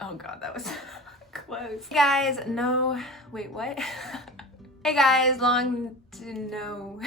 Oh god, that was close. Hey guys, no, wait, what? Hey guys, long to know.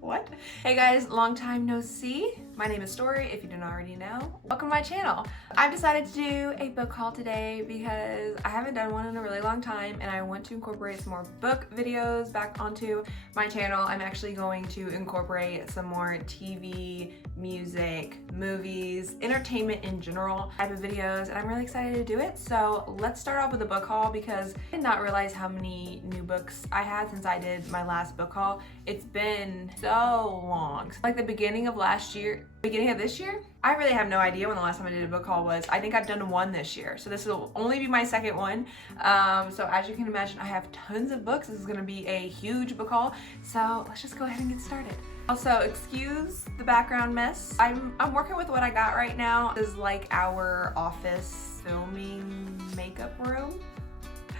What? Hey guys, long time no see. My name is Story, if you didn't already know. Welcome to my channel. I've decided to do a book haul today because I haven't done one in a really long time and I want to incorporate some more book videos back onto my channel. I'm actually going to incorporate some more TV, music, movies, entertainment in general type of videos, and I'm really excited to do it. So let's start off with a book haul because I did not realize how many new books I had since I did my last book haul. It's been so long. Like the beginning of this year? I really have no idea when the last time I did a book haul was. I think I've done one this year. So this will only be my second one. So as you can imagine, I have tons of books. This is gonna be a huge book haul. So let's just go ahead and get started. Also, excuse the background mess. I'm working with what I got right now. This is like our office filming makeup room.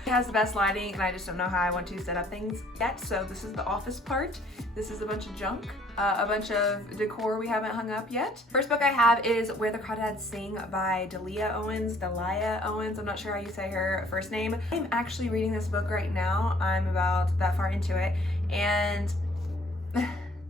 It has the best lighting and I just don't know how I want to set up things yet. So this is the office part. This is a bunch of junk, a bunch of decor we haven't hung up yet. First book I have is Where the Crawdads Sing by Delia Owens. I'm not sure how you say her first name. I'm actually reading this book right now. I'm about that far into it and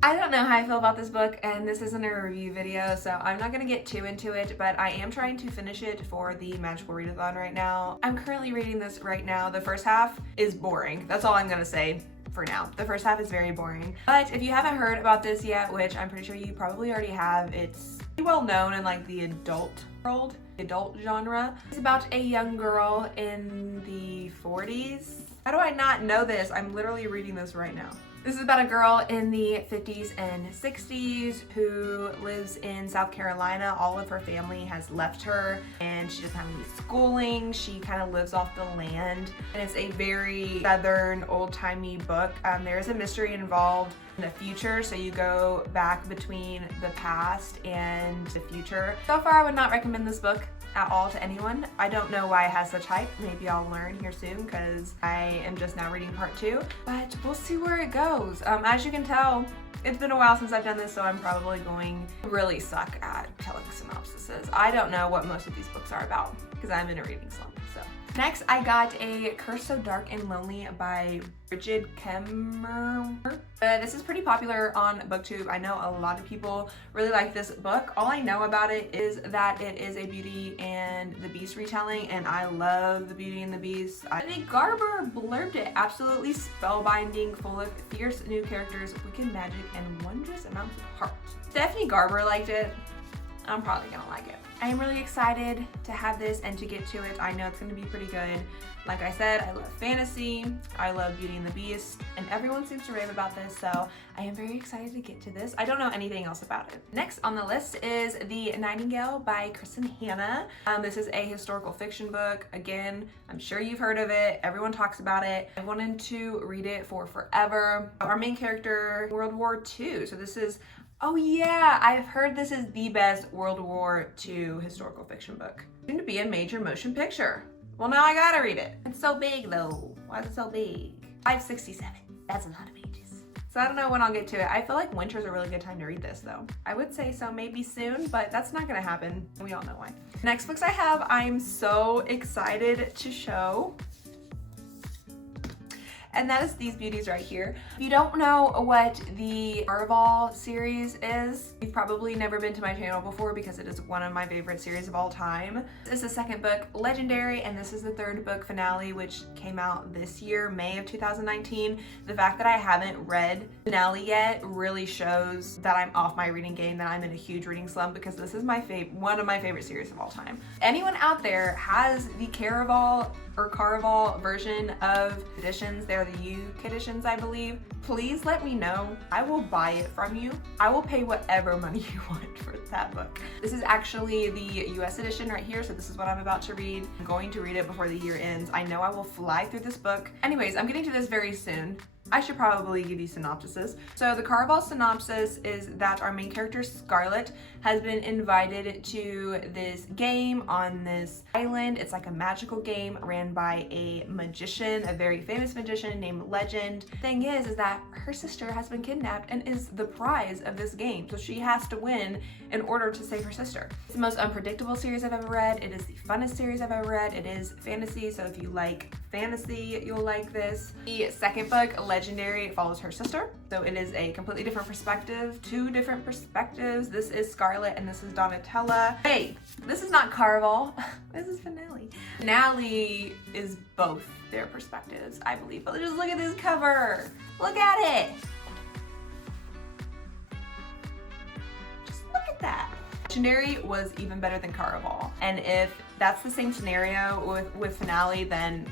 I don't know how I feel about this book, and this isn't a review video, so I'm not gonna get too into it, but I am trying to finish it for the Magical Readathon right now. I'm currently reading this right now. The first half is boring. That's all I'm gonna say for now. The first half is very boring. But if you haven't heard about this yet, which I'm pretty sure you probably already have, it's pretty well known in like the adult world, the adult genre. It's about a young girl in the 40s. How do I not know this? I'm literally reading this right now. This is about a girl in the 50s and 60s who lives in South Carolina. All of her family has left her and she doesn't have any schooling. She kind of lives off the land. And it's a very southern, old-timey book. There is a mystery involved in the future, so you go back between the past and the future. So far, I would not recommend this book at all to anyone. I don't know why it has such hype. Maybe I'll learn here soon because I am just now reading part 2, but we'll see where it goes. As you can tell, it's been a while since I've done this, so I'm probably going to really suck at telling synopsises. I don't know what most of these books are about because I'm in a reading slump, so. Next, I got a Curse So Dark and Lonely by Bridget Kemmerer. This is pretty popular on BookTube. I know a lot of people really like this book. All I know about it is that it is a Beauty and the Beast retelling, and I love the Beauty and the Beast. Nick Garber blurbed it, absolutely spellbinding, full of fierce new characters, wicked magic, and wondrous amounts of heart. Stephanie Garber liked it. I'm probably gonna like it. I am really excited to have this and to get to it. I know it's gonna be pretty good. Like I said, I love fantasy, I love Beauty and the Beast, and everyone seems to rave about this, so I am very excited to get to this. I don't know anything else about it. Next on the list is The Nightingale by Kristen Hanna. This is a historical fiction book. Again, I'm sure you've heard of it. Everyone talks about it. I wanted to read it for forever. Our main character, World War II, so this is oh yeah, I've heard this is the best World War II historical fiction book. Soon to be a major motion picture. Well, now I gotta read it. It's so big though. Why is it so big? 567. That's a lot of pages. So I don't know when I'll get to it. I feel like winter's a really good time to read this though. I would say so maybe soon, but that's not gonna happen. We all know why. Next books I have, I'm so excited to show. And that is these beauties right here. If you don't know what the Caraval series is, you've probably never been to my channel before because it is one of my favorite series of all time. This is the second book, Legendary, and this is the third book, Finale, which came out this year, May of 2019. The fact that I haven't read Finale yet really shows that I'm off my reading game, that I'm in a huge reading slump because this is one of my favorite series of all time. Anyone out there has the Caraval or Caraval version of editions, they're the UK editions, I believe, please let me know. I will buy it from you. I will pay whatever money you want for that book. This is actually the US edition right here, so this is what I'm about to read. I'm going to read it before the year ends. I know I will fly through this book. Anyways, I'm getting to this very soon. I should probably give you synopsises. So the Caraval synopsis is that our main character Scarlett has been invited to this game on this island. It's like a magical game ran by a magician, a very famous magician named Legend. Thing is that her sister has been kidnapped and is the prize of this game. So she has to win in order to save her sister. It's the most unpredictable series I've ever read. It is the funnest series I've ever read. It is fantasy, so if you like fantasy, you'll like this. The second book, Legendary, follows her sister. So it is a completely different perspective, two different perspectives. This is Scarlett and this is Donatella. Hey, this is not Caraval, this is Finale. Finale is both their perspectives, I believe. But just look at this cover. Look at it. Just look at that. Legendary was even better than Caraval. And if that's the same scenario with Finale, then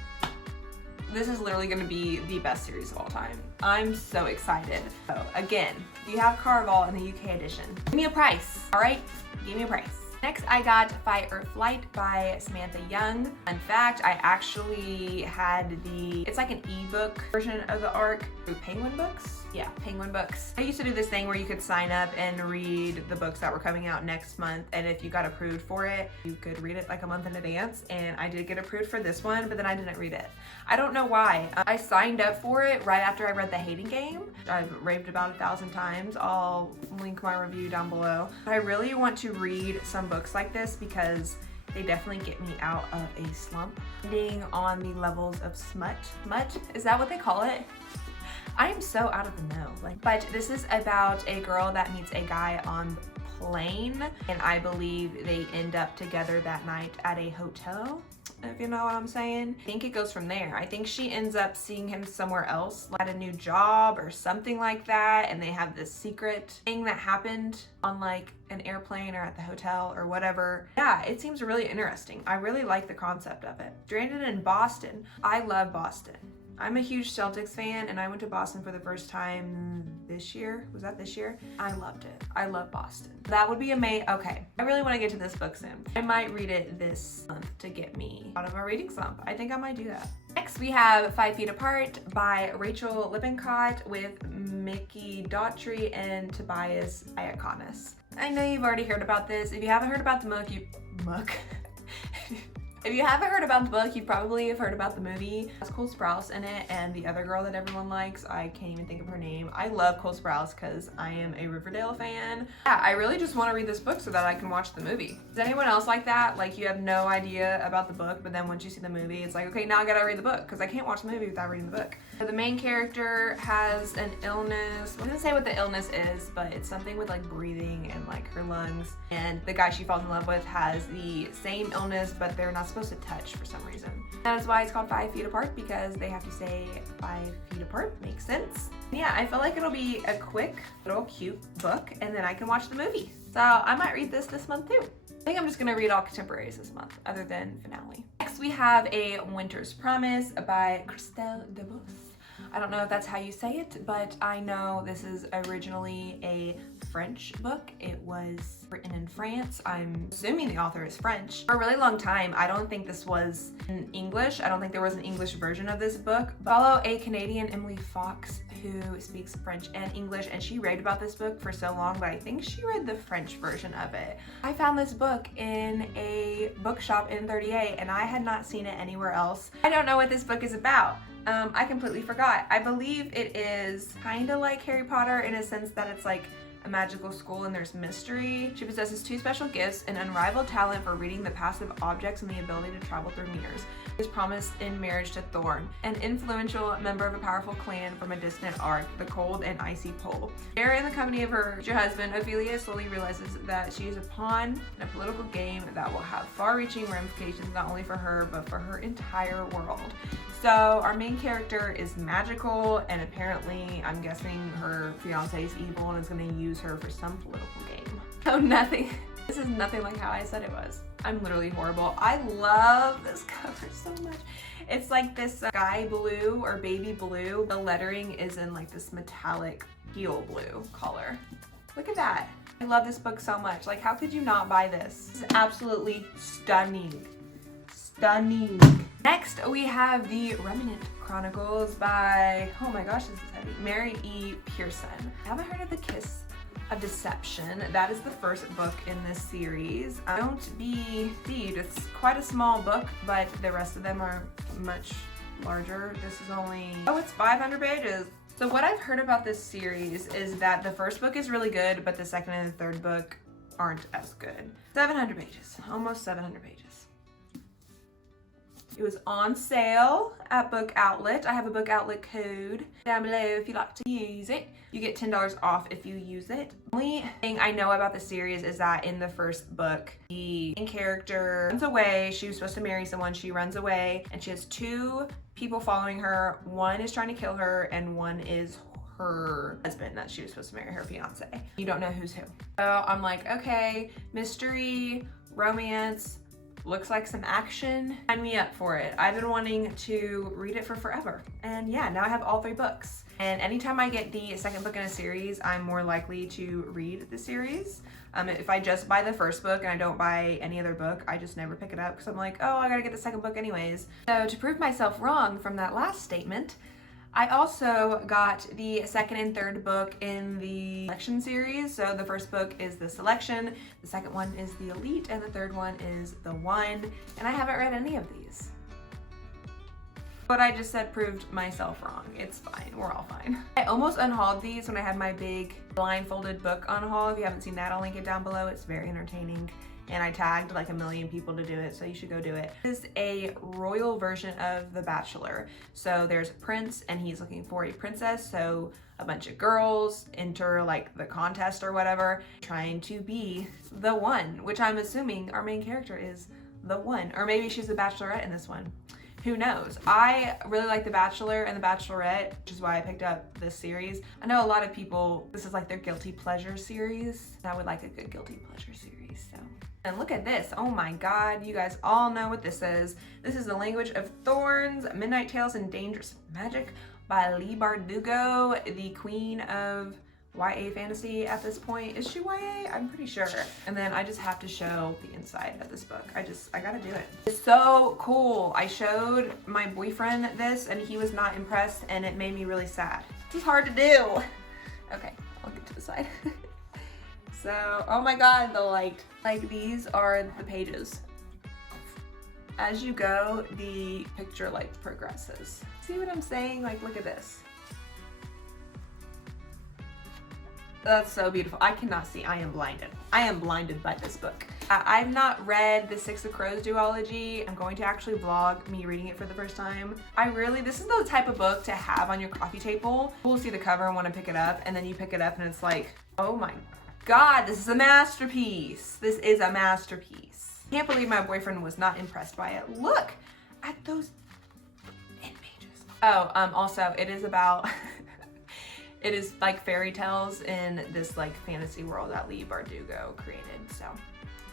this is literally going to be the best series of all time. I'm so excited. So again, if you have Caraval in the UK edition, give me a price, all right? Give me a price. Next, I got Fight or Flight by Samantha Young. Fun fact, I actually had it's like an ebook version of the ARC through Penguin Books. Yeah, Penguin Books. I used to do this thing where you could sign up and read the books that were coming out next month, and if you got approved for it, you could read it like a month in advance, and I did get approved for this one, but then I didn't read it. I don't know why. I signed up for it right after I read The Hating Game. I've raved about 1,000 times. I'll link my review down below. I really want to read some books like this because they definitely get me out of a slump. Depending on the levels of smut. Smut? Is that what they call it? I am so out of the know. But this is about a girl that meets a guy on the plane, and I believe they end up together that night at a hotel, if you know what I'm saying. I think it goes from there. I think she ends up seeing him somewhere else, like at a new job or something like that, and they have this secret thing that happened on like an airplane or at the hotel or whatever. Yeah, it seems really interesting. I really like the concept of it. Stranded in Boston. I love Boston. I'm a huge Celtics fan, and I went to Boston for the first time this year. Was that this year? I loved it. I love Boston. That would be amazing. Okay, I really want to get to this book soon. I might read it this month to get me out of a reading slump. I think I might do that. Next, we have 5 Feet Apart by Rachel Lippincott with Mickey Daughtry and Tobias Iaconis. I know you've already heard about this. If you haven't heard about the book, If you haven't heard about the book, you probably have heard about the movie. It has Cole Sprouse in it, and the other girl that everyone likes, I can't even think of her name. I love Cole Sprouse because I am a Riverdale fan. Yeah, I really just want to read this book so that I can watch the movie. Is anyone else like that? Like, you have no idea about the book, but then once you see the movie, it's like, okay, now I gotta read the book because I can't watch the movie without reading the book. So the main character has an illness. I didn't say what the illness is, but it's something with like breathing and like her lungs. And the guy she falls in love with has the same illness, but they're not supposed to touch for some reason. That is why it's called 5 Feet Apart, because they have to stay 5 feet apart. Makes sense. Yeah, I feel like it'll be a quick, little cute book, and then I can watch the movie. So I might read this month too. I think I'm just gonna read all contemporaries this month, other than Finale. Next, we have A Winter's Promise by Christelle Debus. I don't know if that's how you say it, but I know this is originally a French book. It was written in France. I'm assuming the author is French. For a really long time, I don't think this was in English. I don't think there was an English version of this book. Follow a Canadian, Emily Fox, who speaks French and English, and she raved about this book for so long, but I think she read the French version of it. I found this book in a bookshop in 38, and I had not seen it anywhere else. I don't know what this book is about. I completely forgot. I believe it is kind of like Harry Potter in a sense that it's like a magical school and there's mystery. She possesses 2 special gifts, an unrivaled talent for reading the passive objects and the ability to travel through mirrors. She is promised in marriage to Thorn, an influential member of a powerful clan from a distant arc, the cold and icy pole. There, in the company of her future husband, Ophelia slowly realizes that she is a pawn in a political game that will have far-reaching ramifications not only for her, but for her entire world. So our main character is magical, and apparently, I'm guessing her fiance is evil and is going to use her for some political game. Oh, nothing. This is nothing like how I said it was. I'm literally horrible. I love this cover so much. It's like this sky blue or baby blue. The lettering is in like this metallic teal blue color. Look at that. I love this book so much. Like, how could you not buy this? This is absolutely stunning. Stunning. Next, we have the Remnant Chronicles by, oh my gosh, this is heavy, Mary E. Pearson. I haven't heard of The Kiss of Deception. That is the first book in this series. Don't be deceived, it's quite a small book, but the rest of them are much larger. This is only, oh, it's 500 pages. So what I've heard about this series is that the first book is really good, but the second and the third book aren't as good. 700 pages, almost 700 pages. It was on sale at Book Outlet. I have a Book Outlet code down below if you like to use it. You get $10 off if you use it. The only thing I know about the series is that in the first book, the main character runs away. She was supposed to marry someone. She runs away and she has two people following her. One is trying to kill her and one is her husband that she was supposed to marry, her fiance. You don't know who's who. So I'm like, okay, mystery, romance, looks like some action. Sign me up for it. I've been wanting to read it for forever. And yeah, now I have all 3 books. And anytime I get the second book in a series, I'm more likely to read the series. If I just buy the first book and I don't buy any other book, I just never pick it up because I'm like, oh, I gotta get the second book anyways. So to prove myself wrong from that last statement, I also got the second and third book in the Selection series. So the first book is the Selection, the second one is the Elite, and the third one is the One. And I haven't read any of these. What I just said proved myself wrong. It's fine, we're all fine. I almost unhauled these when I had my big blindfolded book unhaul. If you haven't seen that, I'll link it down below. It's very entertaining. And I tagged like 1 million people to do it, so you should go do it. This is a royal version of The Bachelor. So there's a prince and he's looking for a princess. So a bunch of girls enter like the contest or whatever, trying to be the one, which I'm assuming our main character is the one. Or maybe she's the bachelorette in this one. Who knows? I really like The Bachelor and The Bachelorette, which is why I picked up this series. I know a lot of people, this is like their guilty pleasure series. I would like a good guilty pleasure series, so. And look at this, oh my God, you guys all know what this is. This is The Language of Thorns, Midnight Tales and Dangerous Magic by Leigh Bardugo, the queen of YA fantasy at this point. Is she YA? I'm pretty sure. And then I just have to show the inside of this book. I gotta do it. It's so cool. I showed my boyfriend this and he was not impressed and it made me really sad. This is hard to do. Okay, I'll get to the side. So, oh my God, the light. Like these are the pages. As you go, the picture like progresses. See what I'm saying? Like, look at this. That's so beautiful. I cannot see. I am blinded. I am blinded by this book. I've not read the Six of Crows duology. I'm going to actually vlog me reading it for the first time. This is the type of book to have on your coffee table. You'll see the cover and want to pick it up, and then you pick it up and it's like, oh my God, this is a masterpiece. This is a masterpiece. I can't believe my boyfriend was not impressed by it. Look at those end pages. Oh, also it is about it is like fairy tales in this like fantasy world that Leigh Bardugo created, so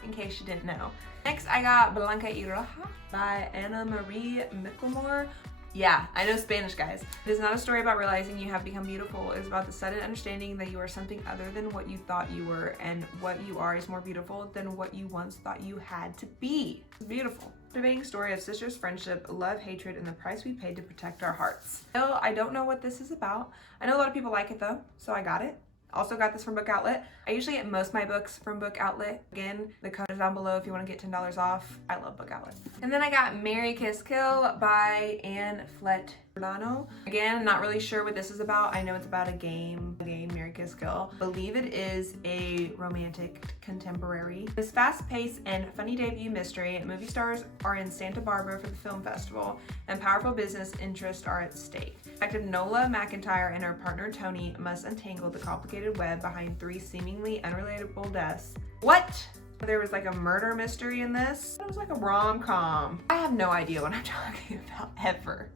in case you didn't know. Next I got Blanca y Roja by Anna Marie Michelmore. Yeah, I know Spanish, guys. It is not a story about realizing you have become beautiful. It is about the sudden understanding that you are something other than what you thought you were, and what you are is more beautiful than what you once thought you had to be. It's beautiful. Captivating story of sisters' friendship, love, hatred, and the price we paid to protect our hearts. Still, I don't know what this is about. I know a lot of people like it though, so I got it. Also got this from Book Outlet. I usually get most of my books from Book Outlet. Again, the code is down below if you want to get $10 off. I love Book Outlet. And then I got Marry, Kiss, Kill by Anne Flett Giordano. Again, not really sure what this is about. I know it's about a game, Marry, Kiss, Kill. I believe it is a romantic contemporary. This fast-paced and funny debut mystery, movie stars are in Santa Barbara for the film festival, and powerful business interests are at stake. Detective Nola McIntyre and her partner Tony must untangle the complicated web behind 3 seemingly unrelatable deaths. What? There was like a murder mystery in this. It was like a rom-com. I have no idea what I'm talking about, ever.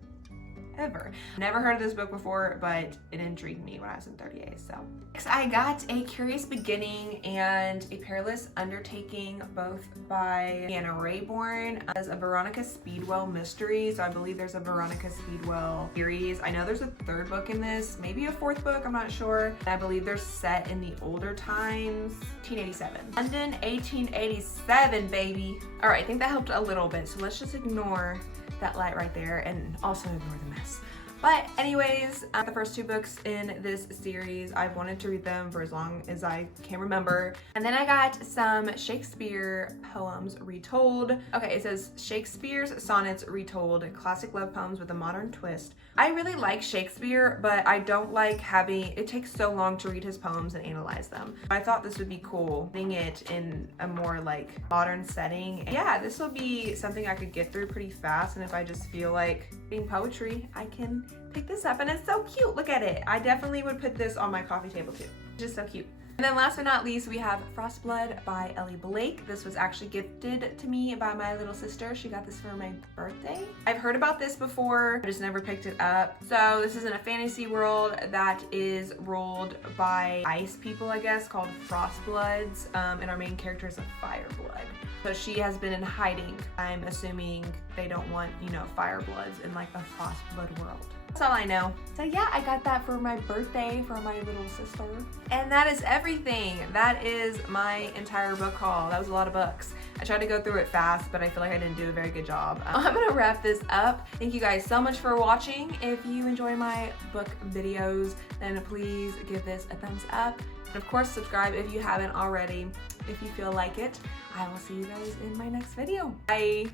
Never heard of this book before, but it intrigued me when I was in 30A, so. Next, I got A Curious Beginning and A Perilous Undertaking, both by Anna Rayborn, as a Veronica Speedwell mystery. So I believe there's a Veronica Speedwell series. I know there's a 3rd book in this, maybe a 4th book, I'm not sure. And I believe they're set in the older times, 1887. London, 1887, baby. All right, I think that helped a little bit, so let's just ignore that light right there and also ignore the mess. books. But anyways, the first 2 books in this series, I've wanted to read them for as long as I can remember. And then I got some Shakespeare Poems Retold. Okay, it says Shakespeare's Sonnets Retold, classic love poems with a modern twist. I really like Shakespeare, but I don't like it takes so long to read his poems and analyze them. I thought this would be cool, reading it in a more like modern setting. And yeah, this will be something I could get through pretty fast, and if I just feel like reading poetry, I can pick this up, and it's so cute. Look at it. I definitely would put this on my coffee table too. Just so cute. And then last but not least, we have Frostblood by Ellie Blake. This was actually gifted to me by my little sister. She got this for my birthday. I've heard about this before, I just never picked it up. So this is in a fantasy world that is ruled by ice people, I guess, called Frostbloods, and our main character is a Fireblood. So she has been in hiding. I'm assuming they don't want, you know, Firebloods in like the Frostblood world. That's all I know. So yeah, I got that for my birthday for my little sister. And that is everything. That is my entire book haul. That was a lot of books. I tried to go through it fast, but I feel like I didn't do a very good job. I'm gonna wrap this up. Thank you guys so much for watching. If you enjoy my book videos, then please give this a thumbs up. And of course, subscribe if you haven't already, if you feel like it. I will see you guys in my next video. Bye.